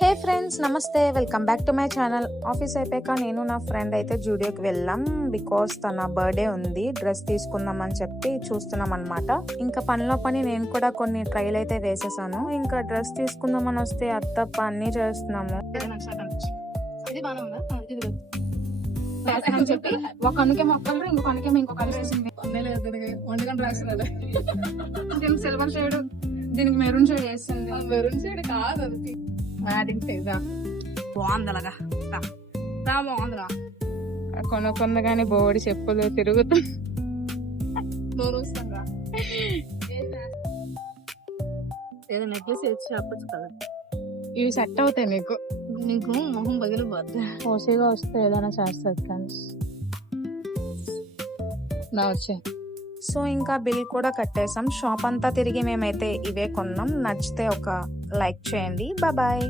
హే friends, నమస్తే. Welcome back to my channel. Office అయిపోయాక నేను నా ఫ్రెండ్ అయితే జూడియోకి వెళ్ళాం. బికాస్ తన బర్త్డే ఉంది, డ్రెస్ తీసుకుందాం అని చెప్పి చూస్తున్నాం అనమాట. ఇంకా పనిలో పని నేను కూడా కొన్ని ట్రైల్ అయితే వేసేసాను. ఇంకా డ్రెస్ తీసుకుందామని వస్తే అత్తప్ప అన్ని చేస్తున్నాము చెప్పి ఒక కనుకేమో ఒక్కరు, ఇంకో కనుకేమో ఇంకో కలర్ వేసింది. దీనికి సిల్వర్ షేడ్, దీనికి మెరూన్ షేడ్ వేసింది. మెరూన్ షేడ్ కాదు అది, మ్యాటింగ్ షేడ్. బాగుందలగా బాగుందిరా. కొనుక్కుందగానే బోడి చెప్పులు తిరుగుతూ నోరు వస్తుందా? ఏదో నెక్లెస్ వేసి చెప్పచ్చు కదా, ఇవి సెట్ అవుతాయి మీకు. నీకు మొహం పగిలిపోద్ది. ఓసీగా వస్తే ఏదైనా చేస్తుంది ఫ్రెండ్స్. నా వచ్చే. సో ఇంకా బిల్ కూడా కట్టేసాం. షాప్ అంతా తిరిగి మేమైతే ఇవే కొన్నాం. నచ్చితే ఒక లైక్ చేయండి. బాయ్.